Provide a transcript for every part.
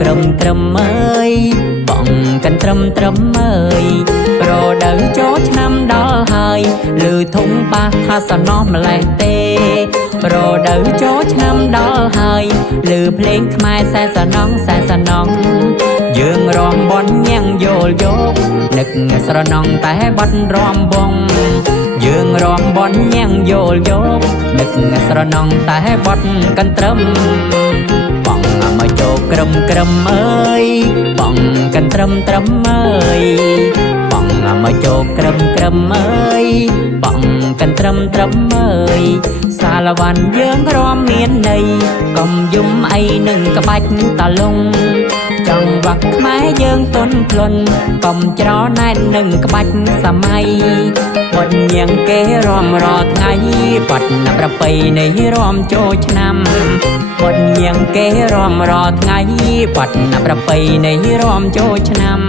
ក្រំក្រំអើយបងកាន់ត្រឹមត្រឹមអើយរដូវចូលឆ្នាំដល់ហើយឮធំបាសថាសំណោះម្លេះទេរដូវចូលឆ្នាំដល់ហើយឮភ្លេងខ្មែរសែសនងសែសនងយើងរំបន់ញ៉ាំងយល់យកនឹកស្រណងតែបាត់រំបងយើងរំបន់ញ៉ាំងយល់យកនឹកស្រណងតែបាត់កាន់ត្រឹមបងមកចូលក្រំក្រំអើយបងកាន់ត្រឹមត្រឹមអើយបងមកចូលក្រំក្រំអើយបងកាន់ត្រឹមត្រឹមអើយសាឡវ៉ាន់យើងរំមានន័យកុំយំអីនឹងក្បាច់តលងចង់វាក់ខ្មែរយើងទន់ភ្លន់កុំច្រណែននឹងក្បាច់សម័យបត់ញៀងគេរំរថ្ងៃបត់ណាប្រពៃនៃរំចូលឆ្នាំបត់ញៀងគេរំរថ្ងៃបត់ណាប្រពៃនៃរំចូលឆ្នាំ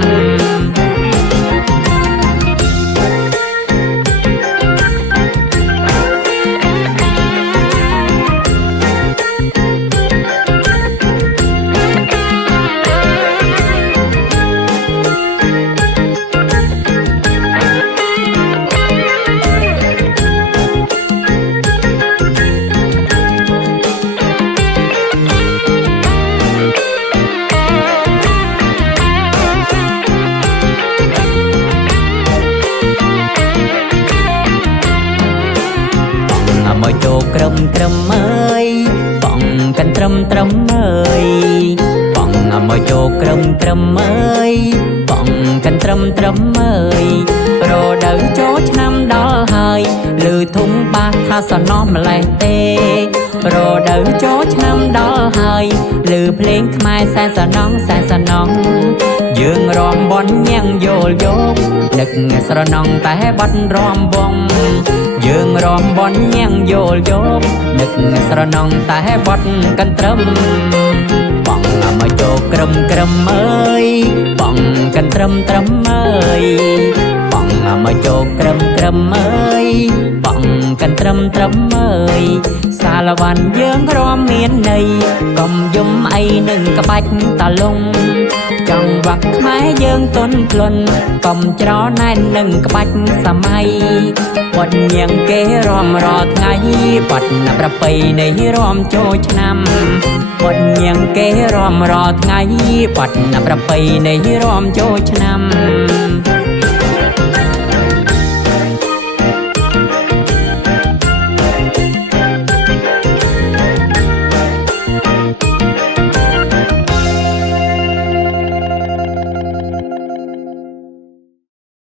មកចូលក្រំក្រំអើយបងកាន់ត្រឹមត្រឹមអើយបងមកចូលក្រំក្រំអើយបងកាន់ត្រឹមត្រឹមអើយរដូវចូលឆ្នាំដល់ហើយឮធំបាសថាសំណោះម្លេះទេរដូវចូលឆ្នាំដល់ហើយឮភ្លេងខ្មែរសែសនងសែសនងយើងរំបន់ញ៉ាំងយល់យកនឹកស្រណងតែបាត់រំបងយើងរំបន់ញ៉ាំងយល់យកនឹកស្រណងតែបាត់កាន់ត្រឹមបងមកចូលក្រំក្រំអើយបងកាន់ត្រឹមត្រឹមអើយបងមកចូលក្រំក្រំអើយបងកាន់ត្រឹមត្រឹមអើយសាឡវ៉ាន់យើងរំមានន័យកុំយំអីនឹងក្បាច់តលងចង់វាក់ខ្មែរយើងទន់ភ្លន់កុំច្រណែននឹងក្បាច់សម័យបត់ញៀងគេរំរថ្ងៃបត់ណាប្រពៃនៃរំចូលឆ្នាំបត់ញៀងគេរំរថ្ងៃបត់ណាប្រពៃនៃរំចូលឆ្នាំ